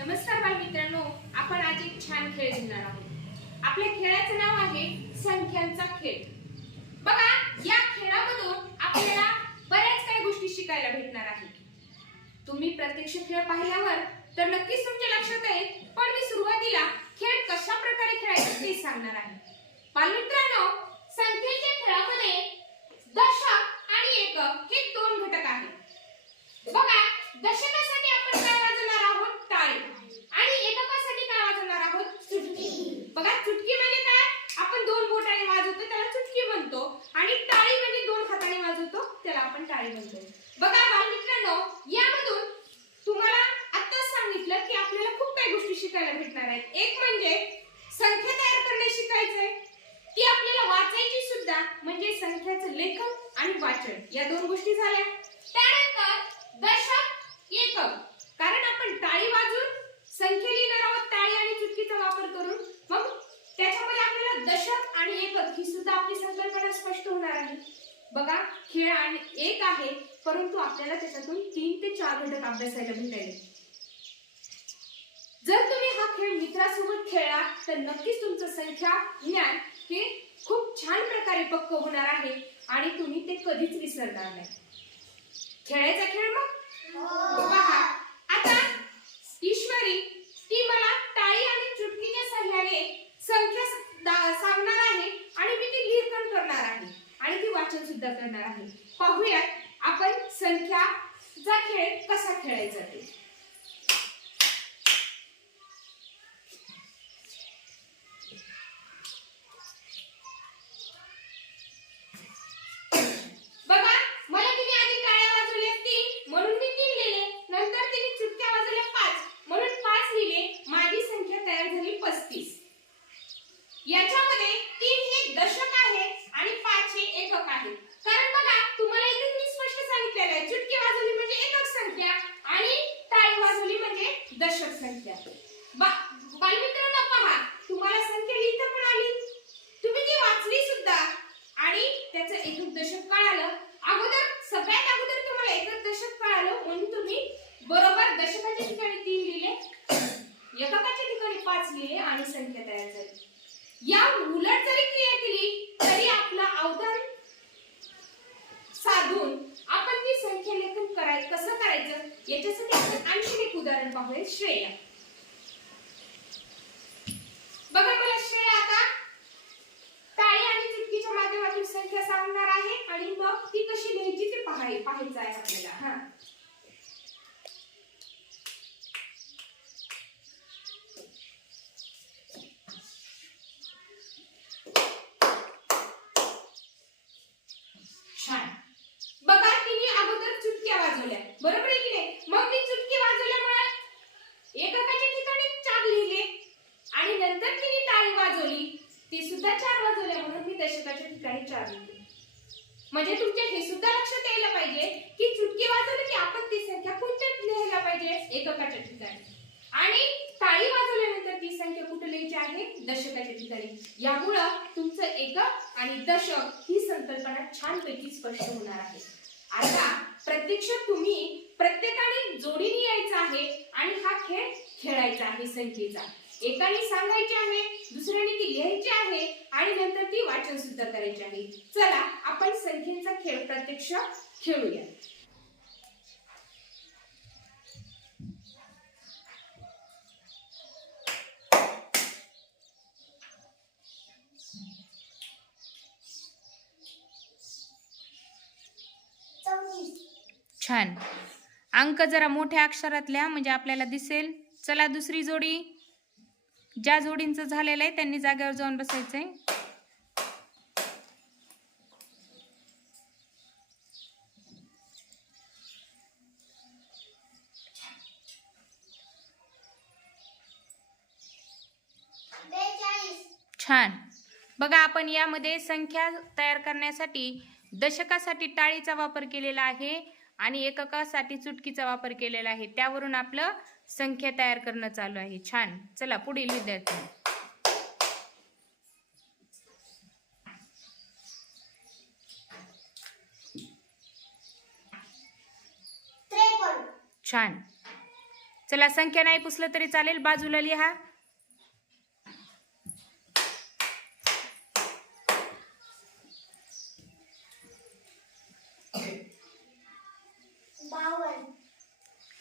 नमस्कार बालमित्रांनो आपण आज एक छान खेळ घेणार आहोत. आपल्या खेळाचं नाव आहे संख्यांचा खेळ. बघा या खेळामधून आपल्याला बऱ्याच काही गोष्टी शिकायला भेटणार आहेत. तुम्ही प्रत्यक्ष खेळ पाहिल्यावर तर नक्कीच तुमच्या लक्षात येईल पण मी सुरुवातीला खेळ कशा प्रकारे खेळायचा ते सांगणार आहे. बालमित्रांनो संख्येच्या खेळामध्ये दशक आणि एकक हे दोन घटक आहेत. बघा दशक आपण काय वाजवणार आहोत टाळी आणि एककासाठी काय वाजवणार आहोत चुटकी बघा चुटकी म्हणजे काय आपण दोन बोटाने वाजवतो त्याला चुटकी म्हणतो आणि टाळी म्हणजे दोन हाताने वाजवतो त्याला आपण टाळी म्हणतो बघा बालमित्रांनो यामधून तुम्हाला आत्ताच सांगितलं की आपल्याला खूप काही गोष्टी शिकायला भेटणार आहेत एक म्हणजे संख्या तयार करणे शिकायचंय ती आपल्याला वाचायची सुद्धा म्हणजे संख्याचं लेखन आणि वाचन या दोन गोष्टी झाल्या. त्यानंतर दशक एकक. कारण आपण टाळी वाजून संख्या लिहिणार आहोत टाळी आणि चुटकीचा वापर करून. मग त्याच्यामध्ये आपल्याला दशक आणि एकक ही सुद्धा आपली संकल्पना स्पष्ट होणार आहे. बघा खेळ आणि एक आहे परंतु आपल्याला त्याच्यातून तीन ते चार घटक अभ्यासायला भेटायले जर तुम्ही हा खेळ मित्रासोबत खेळला तर नक्कीच तुमचं संख्या ज्ञान हे खूप छान प्रकारे पक्क होणार आहे. आणि तुम्ही ते कधीच विसरणार नाही. खेळायचा खेळ मग? पहा. आता ईश्वरी ती मला टाळी आणि चुटकीच्या सहाय्याने संख्या सांगणार आहे आणि मी ती लिहिकन करणार आहे. आणि ती वाचन सुद्धा करणार आहे. पाहूयात आपण संख्याचा खेळ कसा खेळायचा ते बघा मला तिने आधी टाळ्या वाजवल्या तीन म्हणून मी तीन लिहिले नंतर तिने चुटक्या वाजवल्या पाच म्हणून पाच लिहिले माझी संख्या तयार झाली पस्तीस याच्यामध्ये तीन हे दशक आहे आणि पाच हे एकक आहे कारण बघा तुम्हाला इथे मी स्पष्ट सांगितलेलं आहे चुटकी वाजवली म्हणजे एकक संख्या आणि टाळी वाजवली म्हणजे दशक संख्या बा बालमित्रांनो पहा तुम्हाला संख्या लिहिता पण आली तुम्ही ती वाचली सुद्धा आणि त्याचं एकक दशक कळालं अगोदर सगळ्यात अगोदर तुम्हाला एकक दशक कळालं म्हणून तुम्ही बरोबर दशकाच्या ठिकाणी तीन लिहिले एककाच्या ठिकाणी आणि संख्या तयार झाली या उलट जरी क्रिया केली तरी आपलं अवधान साधून आपण ती संख्या लेखन कराय कसं करायचं? याच्यासाठी आपण आणखी एक उदाहरण पाहूया श्रेया. बघा मला श्रेया आता टाळी आणि चुटकीच्या माध्यमातून संख्या सांगणार आहे आणि मग ती कशी लिहायची ते पाहाय पाहायचं आहे आपल्याला. हा छान बघा तिने अगोदर चुटक्या वाजवल्या बरोबर आहे की नाही मग मी चुटकी वाजवल्यामुळे एककाच्या ठिकाणी चार लिहिले आणि नंतर तिने टाळी वाजवली ती सुद्धा चार वाजवल्या म्हणून मी दशकाच्या ठिकाणी चार लिहिले म्हणजे तुमच्या हे सुद्धा लक्षात यायला पाहिजे की चुटकी वाजवली की आपण ती संख्या कोणत्यात लिहायला पाहिजे? एककाच्या ठिकाणी. आणि टाळी वाजवल्यानंतर ती संख्या कुठे लिहायची आहे? दशकाच्या ठिकाणी. यामुळं तुमचं एकक आणि दशक ही संकल्पना छानपैकी स्पष्ट होणार आहे. आता प्रत्यक्ष तुम्ही प्रत्येकाने जोडीने यायचं आहे आणि हा खेळ खेळायचा आहे संख्येचा. एकाने सांगायची आहे दुसऱ्याने ती लिहायची आहे आणि नंतर ती वाचन सुद्धा करायची आहे. चला आपण संख्येचा खेळ प्रत्यक्ष खेळूया. छान. अंक जरा मोठ्या अक्षरात लिहा म्हणजे आपल्याला दिसेल. चला दुसरी जोडी. ज्या जोडींचं झालेलं आहे त्यांनी जागेवर जाऊन बसायचंय. छान. बघा आपण यामध्ये संख्या तयार करण्यासाठी दशकासाठी टाळीचा वापर केलेला आहे आणि एककासाठी चुटकीचा वापर केलेला आहे. त्यावरून आपलं संख्या तयार करणं चालू आहे. छान. चला पुढील विद्यार्थी. छान. चला संख्या नाही पुसलं तरी चालेल. बाजूला लिहा.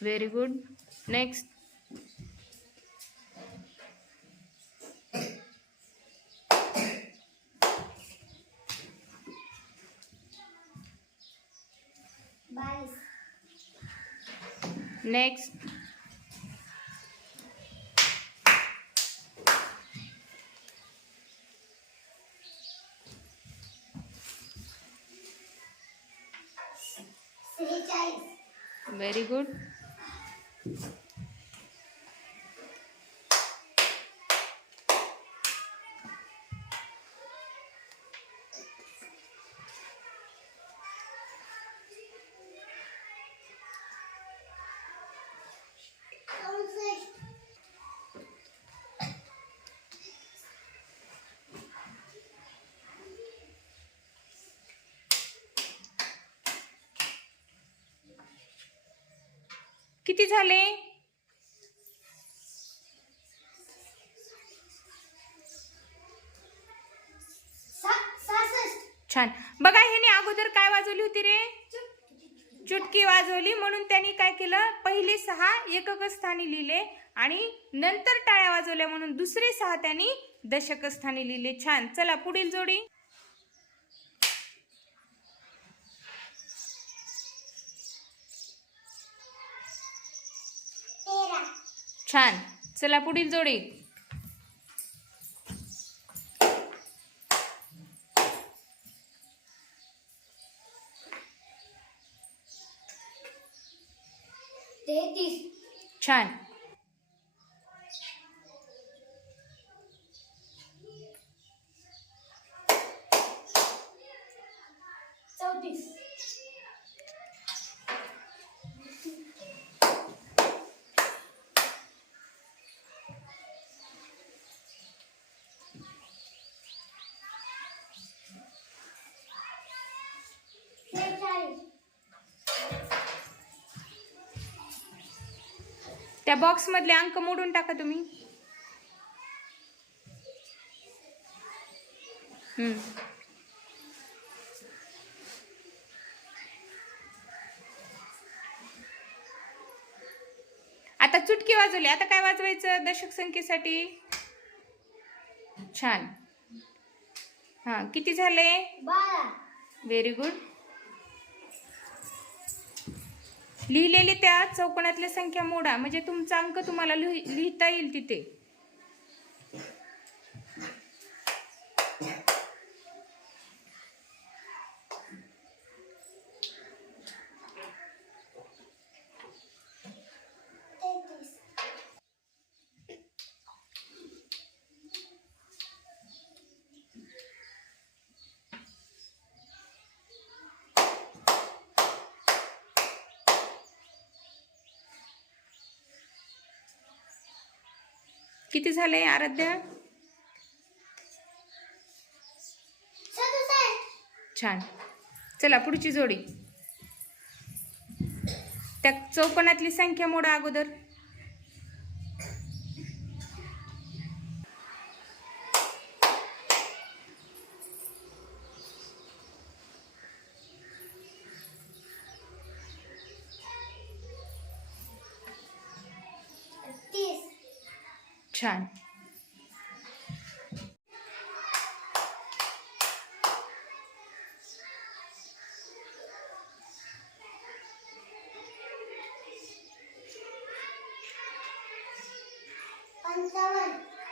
व्हेरी गुड नेक्स्ट बावीस नेक्स्ट सेहेचाळीस व्हेरी गुड किती झाले? छान. बघा ह्याने अगोदर काय वाजवली होती रे? चुटकी वाजवली. म्हणून त्यांनी काय केलं? पहिले सहा एकक स्थानी लिहिले आणि नंतर टाळ्या वाजवल्या म्हणून दुसरे सहा त्यांनी दशक स्थानी लिहिले. छान. चला पुढील जोडी. छान. चला पुढील जोडी. छान. त्या बॉक्स मधले अंक मोडून टाका तुम्ही. आता चुटकी वाजवली. आता काय वाजवायचं दशक संख्येसाठी? छान. हा किती झाले? व्हेरी गुड लिहिलेली त्या चौकोनातल्या संख्या मोडा. म्हणजे तुमचा अंक तुम्हाला लिहि- लिहिता येईल तिथे. किती झाले आराध्या? छान. चला पुढची जोडी. त्या चौकोनातली संख्या मोडा अगोदर. छान.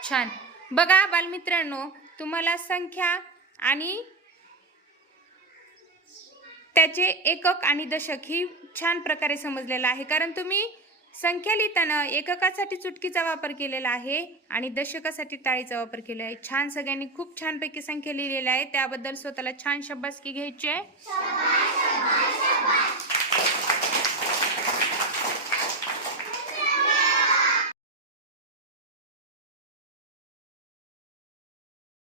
छान. बघा बालमित्रांनो तुम्हाला संख्या आणि त्याचे एकक आणि दशक ही छान प्रकारे समजलेलं आहे. कारण तुम्ही संख्या लिहिताना एककासाठी चुटकीचा वापर केलेला आहे आणि दशकासाठी टाळीचा वापर केला आहे. छान सगळ्यांनी खूप छानपैकी संख्या लिहिलेल्या आहे. त्याबद्दल स्वतःला छान शब्बासकी घ्यायची आहे.